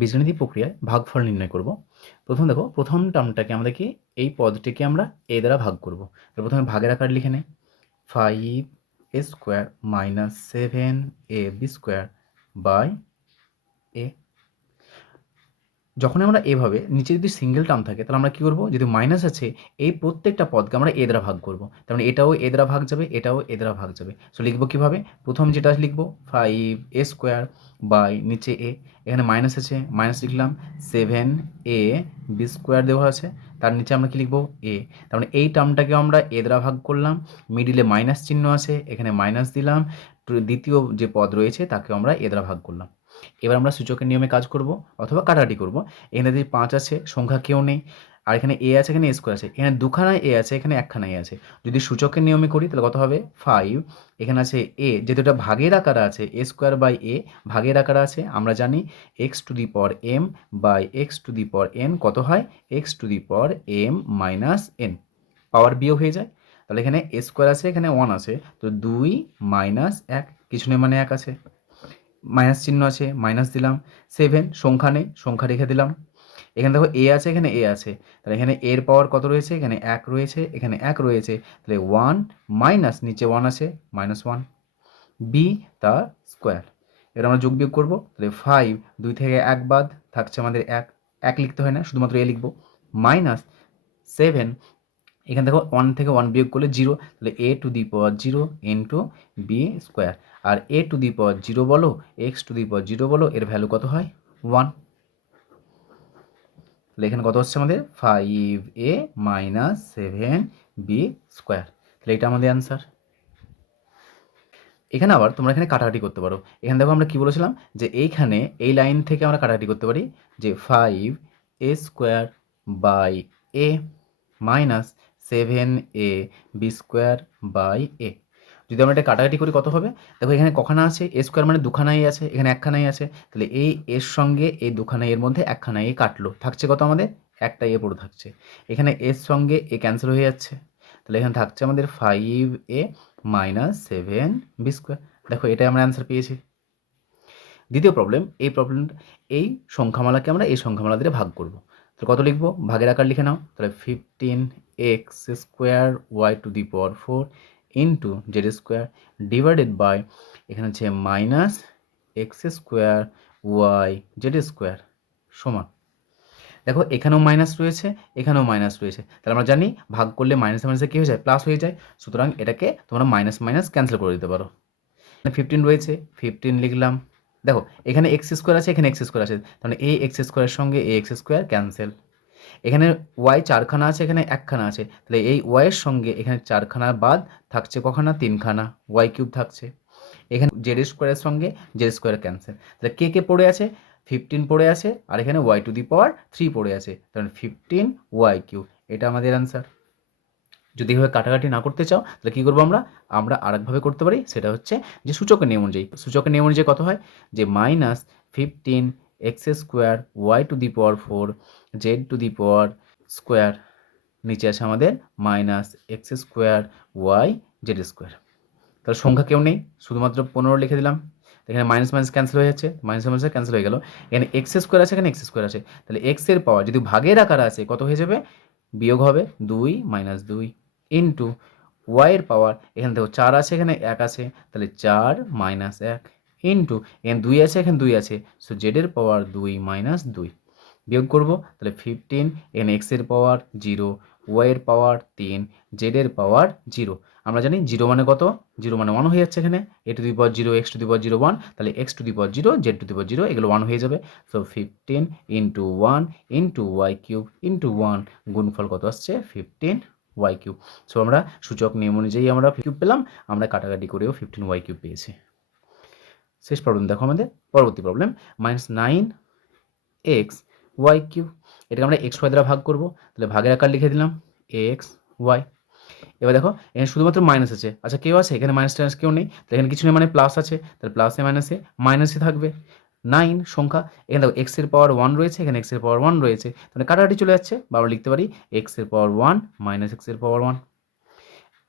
বীজগণিত প্রক্রিয়ায় ভাগফল নির্ণয় করব। প্রথম দেখো, প্রথম টার্মটাকে আমাদেরকে এই পদটিকে আমরা এ দ্বারা ভাগ করব। প্রথমে ভাগের আকার লিখে নেই। Five a square minus seven a b square by a যখন আমরা এভাবে নিচে যদি সিঙ্গেল টার্ম থাকে, তাহলে আমরা কী করব? যদি মাইনাস আছে, এই প্রত্যেকটা পদকে আমরা এ দ্বারা ভাগ করব। তার মানে এটাও এ দ্বারা ভাগ যাবে, এটাও এ দ্বারা ভাগ যাবে। সো লিখব কীভাবে? প্রথম যেটা লিখব ফাইভ এ স্কোয়ার বাই নিচে এ এখানে মাইনাস আছে মাইনাস লিখলাম সেভেন এ বি স্কোয়ার দেওয়া আছে, তার নিচে আমরা কী লিখব? এ তার মানে এই টার্মটাকে আমরা এ দ্বারা ভাগ করলাম মিডিলে মাইনাস চিহ্ন আছে, এখানে মাইনাস দিলাম, দ্বিতীয় যে পদ রয়েছে তাকে আমরা এ দ্বারা ভাগ করলাম। এবার আমরা সূচকের নিয়মে কাজ করব অথবা কাটাকাটি করব। এখানে যদি পাঁচ আছে, সংখ্যা কেউ নেই। আর এখানে এ আছে, এখানে স্কোয়ার আছে। এখানে দুখানায় এ আছে, এখানে একখানায় আছে। যদি সূচকের নিয়মে করি, তাহলে কত হবে? ফাইভ এখানে আছে এ যেহেতু এটা ভাগের আকারে আছে এ স্কোয়ার বাই এ ভাগের আকারে আছে, আমরা জানি x to the power m by x to the power n কত হয়? X to the power M minus N পাওয়ার বিয়োগ হয়ে যায়। তাহলে এখানে এ স্কোয়ার আছে, এখানে ওয়ান আছে। তো দুই মাইনাস এক, কিছু নেই মানে এক আছে। মাইনাস চিহ্ন আছে, মাইনাস দিলাম সেভেন সংখ্যা নেই, সংখ্যা রেখে দিলাম। এখানে দেখো এ আছে, এখানে এ আছে। তাহলে এখানে এর পাওয়ার কত রয়েছে? এখানে এক রয়েছে, এখানে এক রয়েছে। তাহলে ওয়ান মাইনাস নিচে ওয়ান আছে মাইনাস ওয়ান বি তার স্কোয়ার এবার আমরা যোগ বিয়োগ করব। তাহলে ফাইভ দুই থেকে এক বাদ থাকছে আমাদের এক। এক লিখতে হয় না, শুধুমাত্র এ লিখব। মাইনাস সেভেন এখান থেকে ওয়ান থেকে ওয়ান বিয়োগ করলে জিরো তাহলে a to the power zero n to b square R a to the power zero বলো x to the power zero বলো, এর ভ্যালু কত হয়? ওয়ান তাহলে এখানে কত হচ্ছে আমাদের? Five a minus seven b square তাহলে এটা আমাদের অ্যান্সার এখানে আবার তোমরা এখানে কাটাকাটি করতে পারো। এখানে দেখো আমরা কি বলেছিলাম? যে এইখানে এই লাইন থেকে আমরা কাটাকাটি করতে পারি যে five a square by a minus seven a b square by a. যদি আমরা এটা কাটাকাটি করি, কত হবে? দেখো এখানে কখানা আছে, এ স্কোয়ার মানে দুখানাই আছে, এখানে একখানাই আছে। তাহলে এই এর সঙ্গে এই দুখানাই এর মধ্যে একখানা এ কাটলো। থাকছে কত আমাদের? একটা এ পড়ে থাকছে। এখানে এর সঙ্গে এ ক্যান্সেল হয়ে যাচ্ছে। তাহলে এখানে থাকছে আমাদের five a minus seven b square দেখো এটাই আমরা অ্যান্সার পেয়েছি। দ্বিতীয় প্রবলেম এই প্রবলেম এই সংখ্যামালাকে আমরা এই সংখ্যামালা দিয়ে ভাগ করব। তাহলে কত লিখব? ভাগের আকার লিখে নাও। তাহলে fifteen x square y to the power four into z square divided by এখানে হচ্ছে minus x square y z square সমান। দেখো, এখানেও মাইনাস রয়েছে, এখানেও মাইনাস রয়েছে। তাহলে আমরা জানি ভাগ করলে মাইনাস মাইনাসে কী হয়ে যায়? প্লাস হয়ে যায়। সুতরাং এটাকে তোমরা মাইনাস মাইনাস ক্যান্সেল করে দিতে পারো। ফিফটিন রয়েছে ফিফটিন লিখলাম। দেখো, এখানে এক্স স্কোয়ার আছে, এখানে এক্স স্কোয়ার আছে। তাহলে এ এক্স স্কোয়ারের সঙ্গে এ এক্স স্কোয়ার ক্যান্সেল এখানে ওয়াই চারখানা আছে, এখানে একখানা আছে। তাহলে এই ওয়াইয়ের সঙ্গে এখানে চারখানা বাদ থাকছে কখানা? তিনখানা। ওয়াই কিউব থাকছে। এখানে জেড স্কোয়ারের সঙ্গে জেড স্কোয়ার ক্যান্সেল তাহলে কে কে পড়ে আছে? ফিফটিন পড়ে আছে। আর এখানে y to the power three পড়ে আছে। তাহলে ফিফটিন ওয়াই কিউ এটা আমাদের অ্যান্সার যদি এভাবে কাটাকাটি না করতে চাও, তাহলে কী করব আমরা? আমরা আরেকভাবে করতে পারি, সেটা হচ্ছে যে সূচকের নিয়ম অনুযায়ী। সূচকের নিয়ম অনুযায়ী কত হয়? যে minus fifteen x square y to the power four z to the power square নিচে আছে আমাদের minus x square y z square তাহলে সংখ্যা কেউ নেই, শুধুমাত্র পনেরো লিখে দিলাম। এখানে মাইনাস মাইনাস ক্যান্সেল হয়ে যাচ্ছে মাইনাস মাইনাস ক্যান্সেল হয়ে গেল। এখানে এক্স স্কোয়ার আছে, এখানে এক্স স্কোয়ার আছে। তাহলে এক্সের পাওয়ার যদি ভাগের আকার আছে কত হয়ে যাবে? বিয়োগ হবে দুই মাইনাস দুই। ইন্টু ওয়াইয়ের পাওয়ার এখানে দেখো চার আছে এখানে এক আছে তাহলে চার মাইনাস এক ইন্টু এখানে দুই আছে এখানে দুই আছে সো জেডের পাওয়ার দুই মাইনাস দুই। বিয়োগ করব, তাহলে ফিফটিন এখানে এক্সের পাওয়ার জিরো ওয়াইয়ের পাওয়ার তিন জেডের পাওয়ার জিরো আমরা জানি জিরো মানে কত? জিরো মানে ওয়ান হয়ে যাচ্ছে এখানে a to the power zero x to the power zero one তাহলে x to the power zero z to the power zero এগুলো ওয়ান হয়ে যাবে। So fifteen into one into y cube into one গুণফল কত আসছে? Fifteen Y cube so আমরা সূচক নিয়ম অনুযায়ী আমরা কিউব পেলাম, আমরা কাটাকাটি করেও ফিফটিন ওয়াই কিউব পেয়েছি। শেষ প্রবলেম দেখো আমাদের, পরবর্তী problem minus nine x y cube এটাকে আমরা এক্স ওয়াই দ্বারা ভাগ করব, তাহলে ভাগের আকার লিখে দিলাম এক্স ওয়াই এবার দেখো, এখানে শুধুমাত্র মাইনাস আছে আচ্ছা কেউ আছে? এখানে মাইনাস টাইনাস কেউ নেই, তাহলে এখানে কিছু নেই মানে প্লাস আছে, তাহলে প্লাসে মাইনাসে মাইনাসে থাকবে। নাইন সংখ্যা। এখানে দেখো এক্সের পাওয়ার ওয়ান রয়েছে, এখানে এক্সের পাওয়ার ওয়ান রয়েছে। তাহলে কাটাকাটি চলে যাচ্ছে বা আমরা লিখতে পারি এক্সের পাওয়ার ওয়ান মাইনাস এক্সের পাওয়ার ওয়ান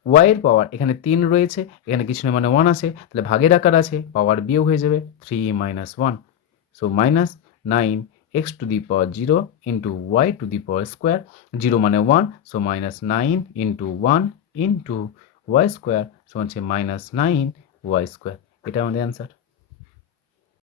ওয়াইয়ের পাওয়ার এখানে তিন রয়েছে, এখানে কিছু নেই মানে ওয়ান আছে, তাহলে ভাগের আকার আছে পাওয়ার বিয়োগ হয়ে যাবে three minus one so minus nine x to the power zero into y to the power square zero মানে one so minus nine into one into y square so হচ্ছে মাইনাস নাইন ওয়াই স্কোয়ার এটা আমাদের answer